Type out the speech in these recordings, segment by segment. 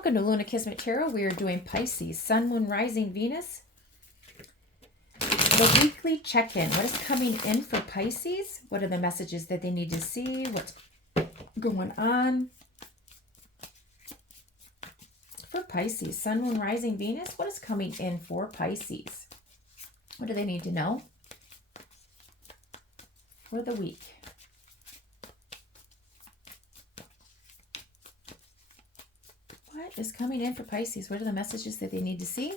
Welcome to Luna Kismet Tarot. We are doing Pisces, Sun, Moon, Rising, Venus. The weekly check-in. What is coming in for Pisces? What are the messages that they need to see? What's going on for Pisces? Sun, Moon, Rising, Venus. What is coming in for Pisces? What do they need to know for the week? What is coming in for Pisces? What are the messages that they need to see?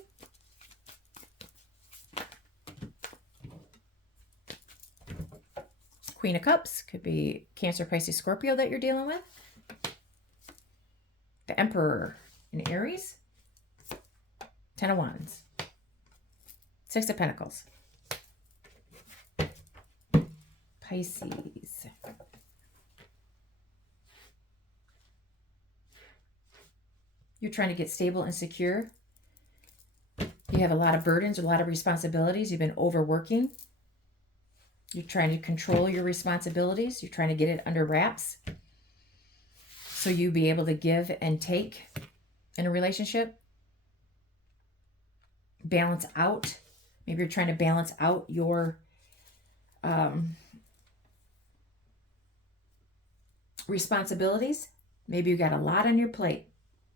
Queen of Cups. Could be Cancer, Pisces, Scorpio that you're dealing with. The Emperor in Aries. Ten of Wands. Six of Pentacles. Pisces. You're trying to get stable and secure. You have a lot of burdens, a lot of responsibilities. You've been overworking. You're trying to control your responsibilities. You're trying to get it under wraps so you be able to give and take in a relationship. Balance out. Maybe you're trying to balance out your responsibilities. Maybe you got a lot on your plate.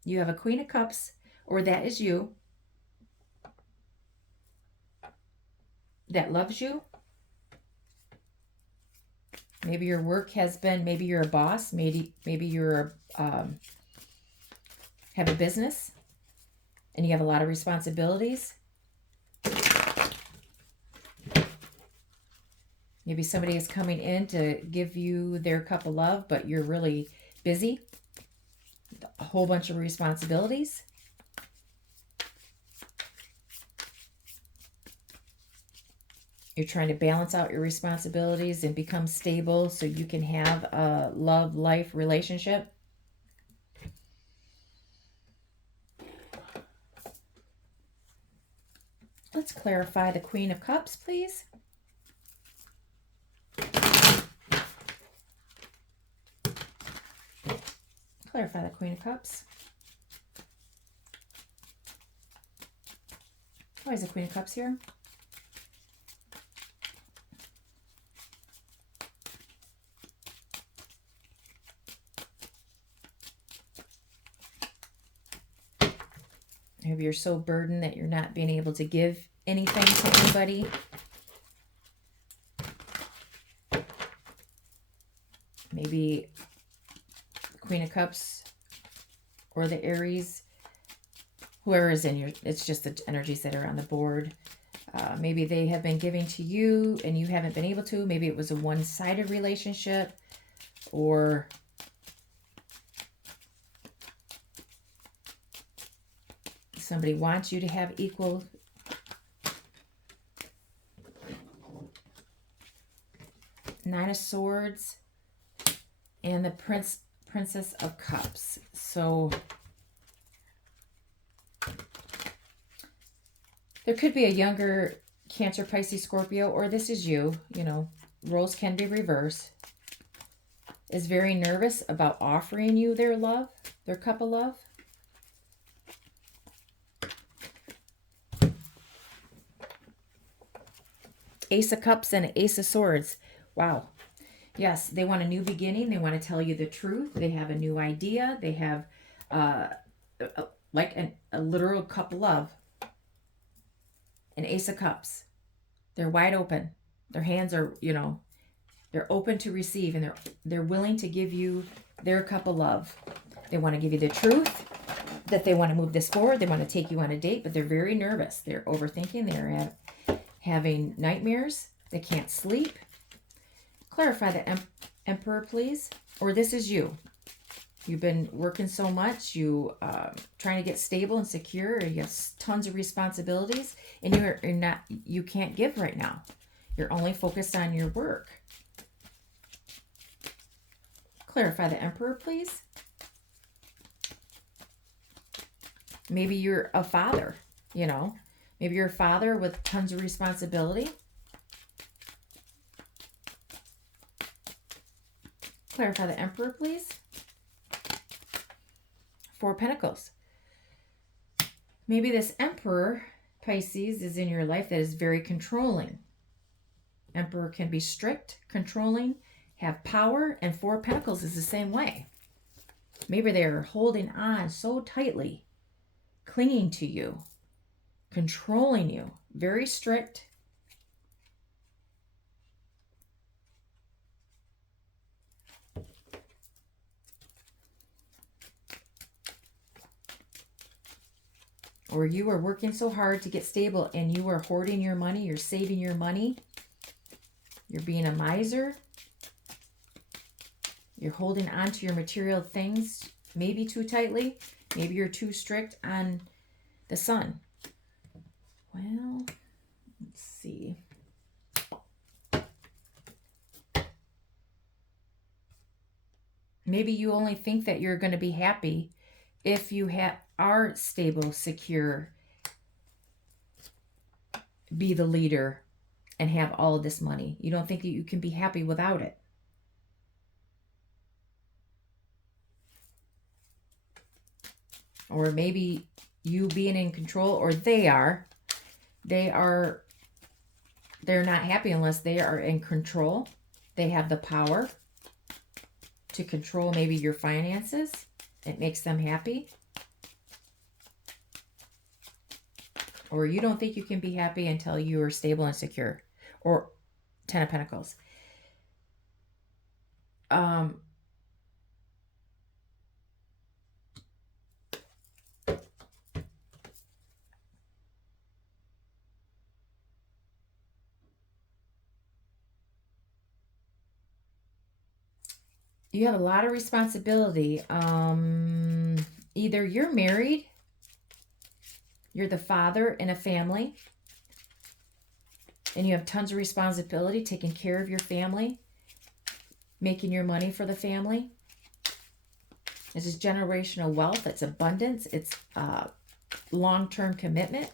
You have a Queen of Cups, or that is you, that loves you. Maybe your work has been, maybe you're a boss, maybe you're have a business and you have a lot of responsibilities. Maybe somebody is coming in to give you their cup of love, but you're really busy. A whole bunch of responsibilities. You're trying to balance out your responsibilities and become stable so you can have a love life relationship. Let's clarify the Queen of Cups, please. Clarify the Queen of Cups. Why is the Queen of Cups here? Maybe you're so burdened that you're not being able to give anything to anybody. Maybe the Queen of Cups or the Aries, whoever is in your, it's just the energies that are on the board. Maybe they have been giving to you and you haven't been able to. Maybe it was a one-sided relationship, or somebody wants you to have equal. Nine of Swords and the Princess of Cups. So there could be a younger Cancer, Pisces, Scorpio, or this is you. You know, roles can be reversed. Is very nervous about offering you their love, their cup of love. Ace of Cups and Ace of Swords. Wow. Yes, they want a new beginning. They want to tell you the truth. They have a new idea. They have like a literal cup of love. An Ace of Cups. They're wide open. Their hands are, you know, they're open to receive, and they're willing to give you their cup of love. They want to give you the truth, that they want to move this forward. They want to take you on a date, but they're very nervous. They're overthinking. They're having nightmares. They can't sleep. Clarify the Emperor, please. Or this is you. You've been working so much. You trying to get stable and secure. You have tons of responsibilities, and you can't give right now. You're only focused on your work. Clarify the Emperor, please. Maybe you're a father, you know. Maybe you're a father with tons of responsibility. Clarify the Emperor, please. Four of Pentacles. Maybe this Emperor, Pisces, is in your life that is very controlling. Emperor can be strict, controlling, have power, and Four of Pentacles is the same way. Maybe they're holding on so tightly, clinging to you, controlling you, very strict. Or you are working so hard to get stable and you are hoarding your money, you're saving your money, you're being a miser, you're holding on to your material things maybe too tightly, maybe you're too strict on the Sun. Well, let's see. Maybe you only think that you're going to be happy if you are stable, secure, be the leader, and have all of this money. You don't think that you can be happy without it. Or maybe you being in control, or they're not happy unless they are in control. They have the power to control maybe your finances. It makes them happy. Or you don't think you can be happy until you are stable and secure. Or Ten of Pentacles. You have a lot of responsibility. Either you're married, you're the father in a family, and you have tons of responsibility taking care of your family, making your money for the family. This is generational wealth. It's abundance. It's long-term commitment.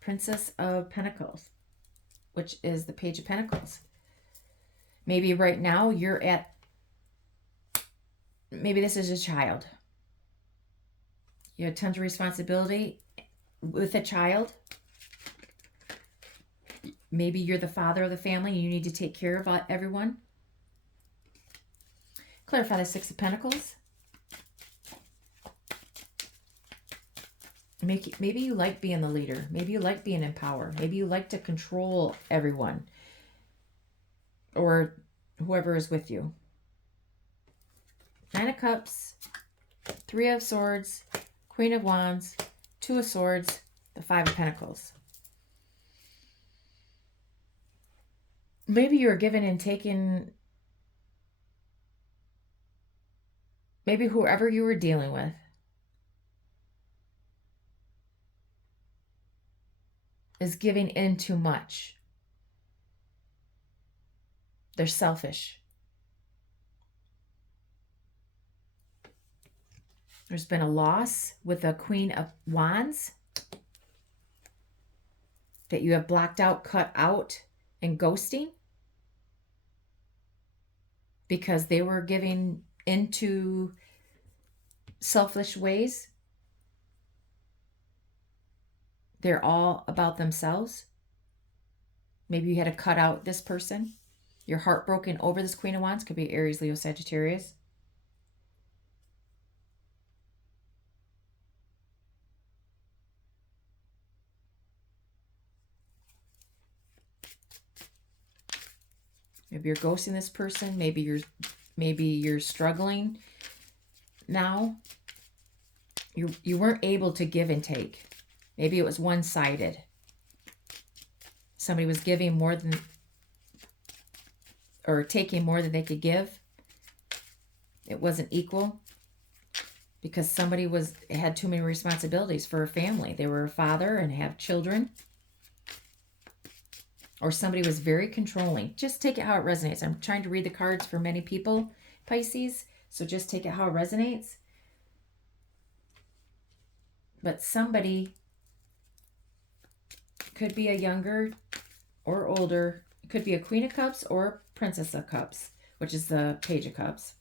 Princess of Pentacles, which is the Page of Pentacles. Maybe right now you're at, maybe this is a child. You have tons of responsibility with a child. Maybe you're the father of the family and you need to take care of everyone. Clarify the Six of Pentacles. Maybe you like being the leader. Maybe you like being in power. Maybe you like to control everyone or whoever is with you. Nine of Cups, Three of Swords, Queen of Wands, Two of Swords, the Five of Pentacles. Maybe you're given and taken, maybe whoever you were dealing with is giving in too much. They're selfish. There's been a loss with the Queen of Wands that you have blocked out, cut out, and ghosting because they were giving into selfish ways. They're all about themselves. Maybe you had to cut out this person. You're heartbroken over this Queen of Wands. Could be Aries, Leo, Sagittarius. Maybe you're ghosting this person. Maybe you're struggling now. You weren't able to give and take. Maybe it was one-sided. Somebody was giving more than, or taking more than they could give. It wasn't equal because somebody had too many responsibilities for a family. They were a father and have children. Or somebody was very controlling. Just take it how it resonates. I'm trying to read the cards for many people, Pisces. So just take it how it resonates. But somebody could be a younger or older. It could be a Queen of Cups or Princess of Cups, which is the Page of Cups.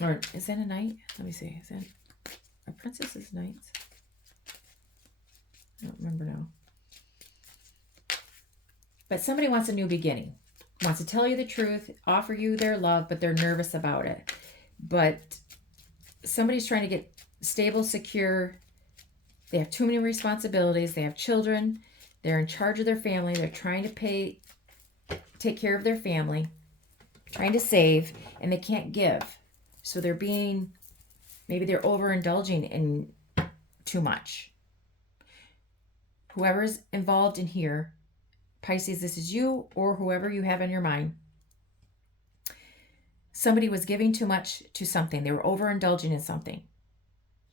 Or is that a knight? Let me see. Is that a princess's knights? I don't remember now. But somebody wants a new beginning. Wants to tell you the truth, offer you their love, but they're nervous about it. But somebody's trying to get stable, secure. They have too many responsibilities. They have children. They're in charge of their family. They're trying to take care of their family, trying to save, and they can't give. So maybe they're overindulging in too much. Whoever's involved in here, Pisces, this is you or whoever you have in your mind. Somebody was giving too much to something. They were overindulging in something.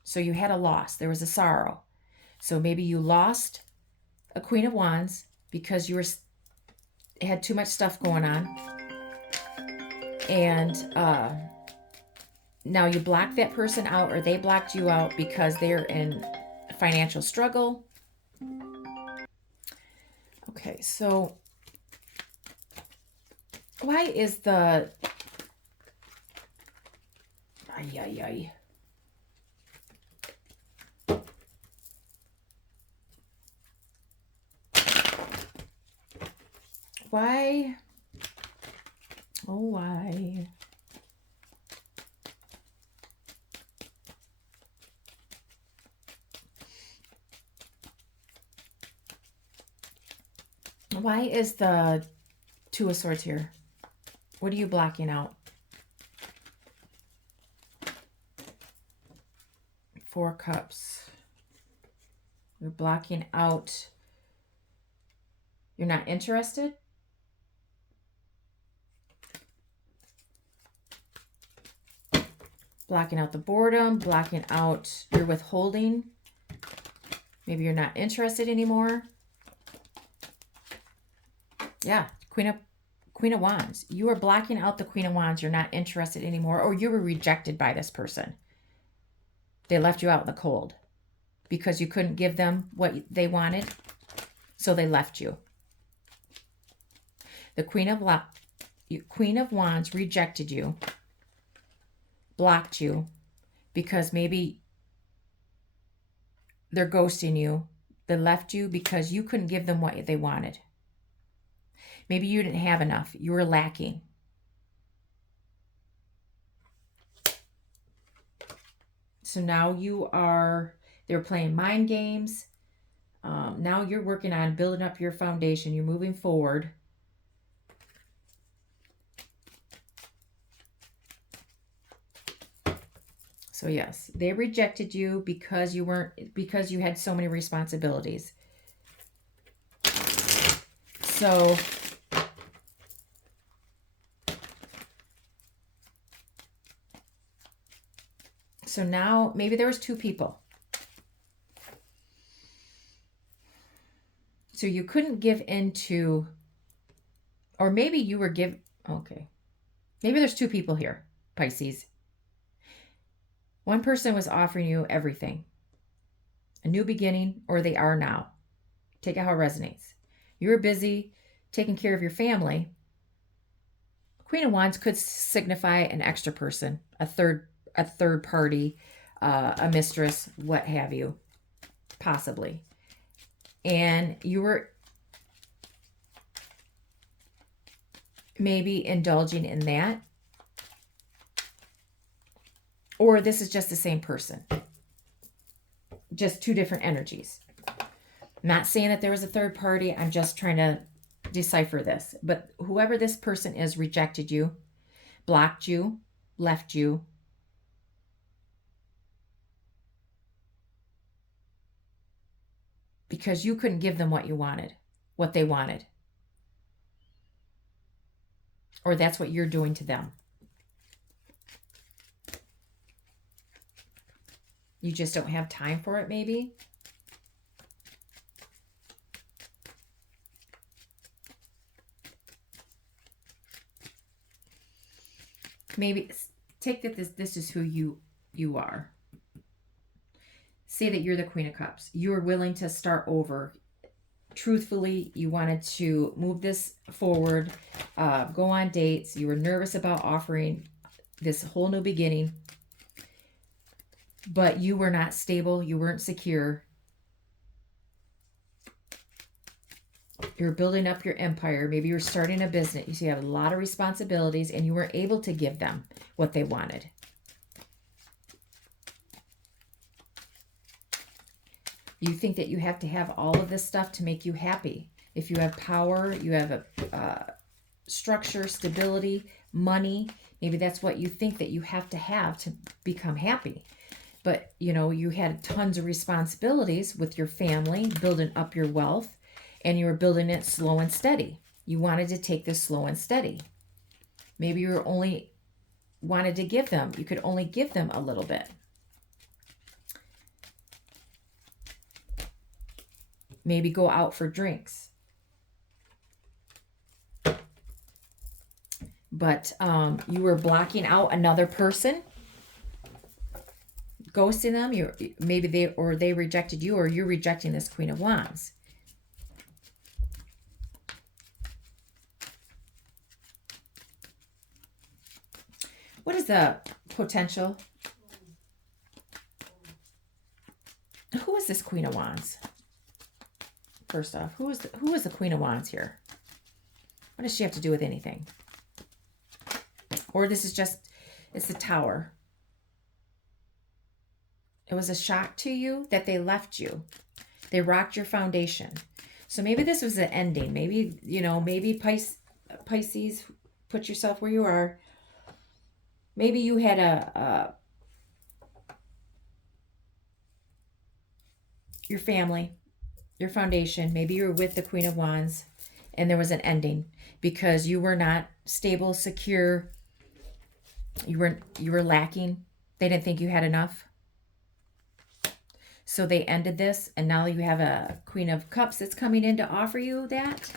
So you had a loss. There was a sorrow. So maybe you lost a Queen of Wands because you had too much stuff going on. And now you blocked that person out, or they blocked you out because they're in financial struggle. Okay, so why is the... Why? Oh, why? Why is the Two of Swords here? What are you blocking out? Four Cups. You're blocking out. You're not interested? Blocking out the boredom, blocking out your withholding. Maybe you're not interested anymore. Yeah, Queen of Wands. You are blocking out the Queen of Wands. You're not interested anymore, or you were rejected by this person. They left you out in the cold because you couldn't give them what they wanted, so they left you. The Queen of Wands rejected you, blocked you, because maybe they're ghosting you. They left you because you couldn't give them what they wanted. Maybe you didn't have enough. You were lacking. So now they're playing mind games. Now you're working on building up your foundation. You're moving forward. So yes, they rejected you because you had so many responsibilities. So now maybe there was two people. So you couldn't give into, or maybe you were okay. Maybe there's two people here, Pisces. One person was offering you everything, a new beginning, or they are now. Take it how it resonates. You were busy taking care of your family. Queen of Wands could signify an extra person, a third party, a mistress, what have you, possibly. And you were maybe indulging in that. Or this is just the same person. Just two different energies. I'm not saying that there was a third party. I'm just trying to decipher this. But whoever this person is rejected you, blocked you, left you. Because you couldn't give them what they wanted. Or that's what you're doing to them. You just don't have time for it, maybe. Maybe take that this is who you are. Say that you're the Queen of Cups. You are willing to start over. Truthfully, you wanted to move this forward, go on dates. You were nervous about offering this whole new beginning, but you were not stable. You weren't secure. You're building up your empire. Maybe you're starting a business. You have a lot of responsibilities and you weren't able to give them what they wanted. You think that you have to have all of this stuff to make you happy. If you have power, you have a structure, stability, money. Maybe that's what you think that you have to become happy. But, you know, you had tons of responsibilities with your family, building up your wealth, and you were building it slow and steady. You wanted to take this slow and steady. Maybe you only wanted to give them, you could only give them a little bit. Maybe go out for drinks. But you were blocking out another person, ghosting them. Maybe they rejected you, or you're rejecting this Queen of Wands. What is the potential? Who is this Queen of Wands? First off, who is the Queen of Wands here? What does she have to do with anything? Or this is just, it's the Tower. It was a shock to you that they left you. They rocked your foundation. So maybe this was an ending. Maybe, you know, maybe Pisces, put yourself where you are. Maybe you had your family, your foundation. Maybe you were with the Queen of Wands and there was an ending because you were not stable, secure. You were lacking. They didn't think you had enough. So they ended this, and now you have a Queen of Cups that's coming in to offer you that.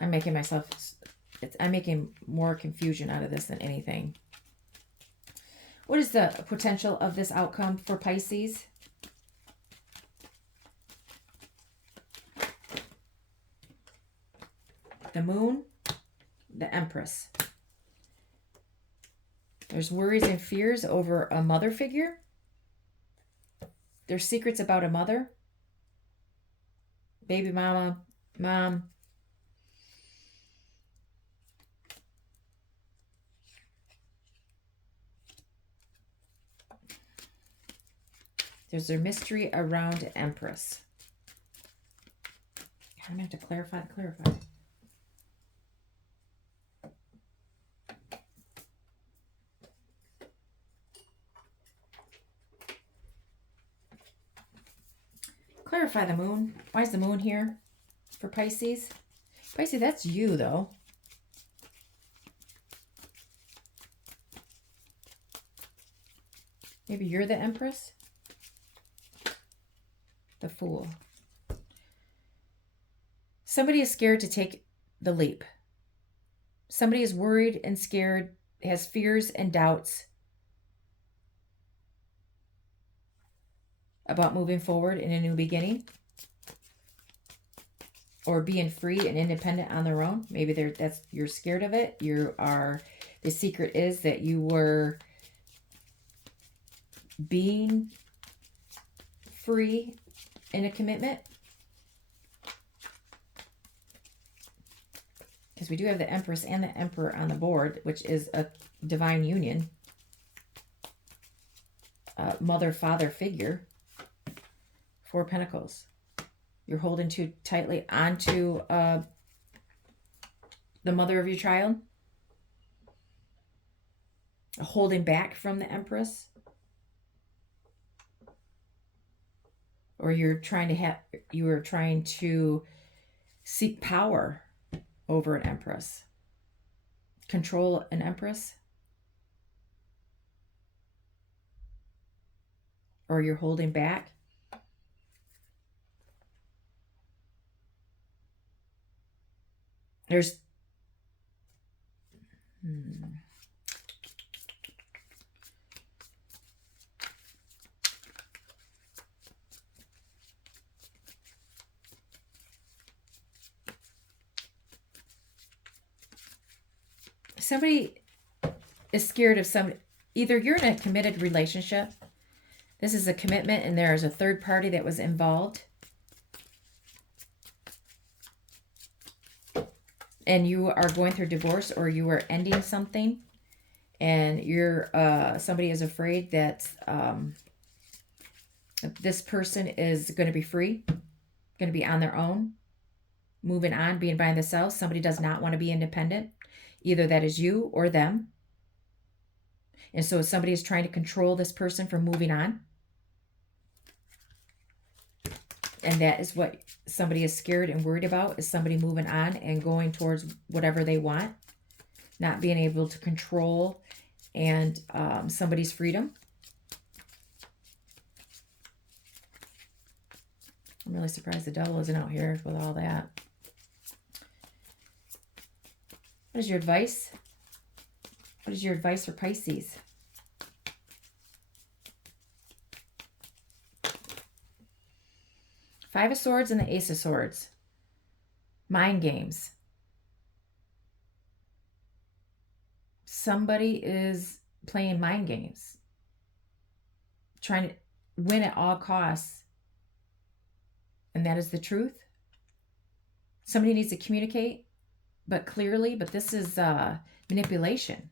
I'm making more confusion out of this than anything. What is the potential of this outcome for Pisces? The Moon, the Empress. There's worries and fears over a mother figure. There's secrets about a mother, baby mama, mom. There's a mystery around Empress. I'm going to have to clarify. Clarify the Moon. Why is the Moon here for Pisces? Pisces, that's you, though. Maybe you're the Empress? The Fool. Somebody is scared to take the leap. Somebody is worried and scared, has fears and doubts about moving forward in a new beginning or being free and independent on their own. Maybe you're scared of it. The secret is that you were being free in a commitment. Because we do have the Empress and the Emperor on the board, which is a divine union. Mother-father figure. 4 Pentacles. You're holding too tightly onto the mother of your child. Holding back from the Empress. Or you were trying to seek power over an Empress. Control an Empress. Or you're holding back. There's somebody is scared of some. Either you're in a committed relationship. This is a commitment and there is a third party that was involved. And you are going through divorce, or you are ending something. And you're somebody is afraid that this person is going to be free, going to be on their own, moving on, being by themselves. Somebody does not want to be independent. Either that is you or them. And so somebody is trying to control this person from moving on. And that is what somebody is scared and worried about, is somebody moving on and going towards whatever they want, not being able to control and somebody's freedom. I'm really surprised the devil isn't out here with all that. What is your advice? What is your advice for Pisces? Five of Swords and the Ace of Swords. Mind games. Somebody is playing mind games, trying to win at all costs. And that is the truth. Somebody needs to communicate, but clearly, but this is manipulation.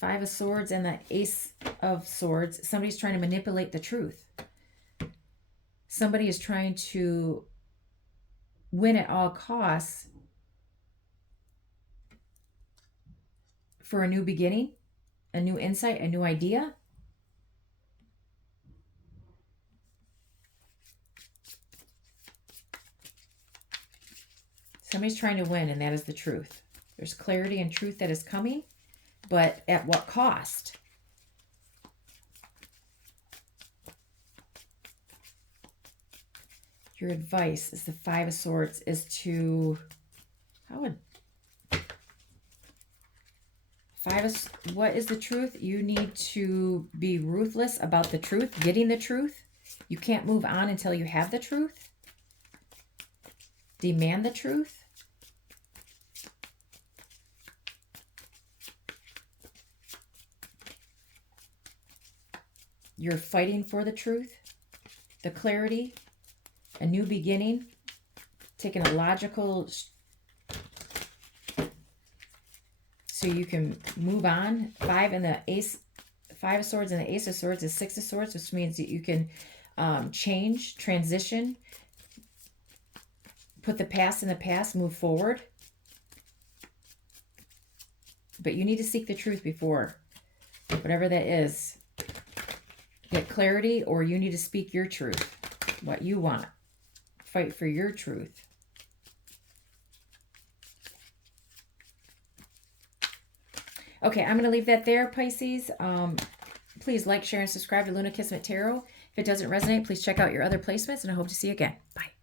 Five of Swords and the Ace of Swords. Somebody's trying to manipulate the truth. Somebody is trying to win at all costs for a new beginning, a new insight, a new idea. Somebody's trying to win, and that is the truth. There's clarity and truth that is coming, but at what cost? Your advice is the Five of Swords is to, what is the truth? You need to be ruthless about the truth, getting the truth. You can't move on until you have the truth. Demand the truth. You're fighting for the truth, the clarity, a new beginning, taking a logical, so you can move on. Five of Swords and the Ace of Swords is Six of Swords, which means that you can change, transition, put the past in the past, move forward. But you need to seek the truth before, whatever that is. Get clarity, or you need to speak your truth, what you want. Fight for your truth. Okay, I'm going to leave that there, Pisces. Please like, share, and subscribe to Luna Kismet Tarot. If it doesn't resonate, please check out your other placements, and I hope to see you again. Bye.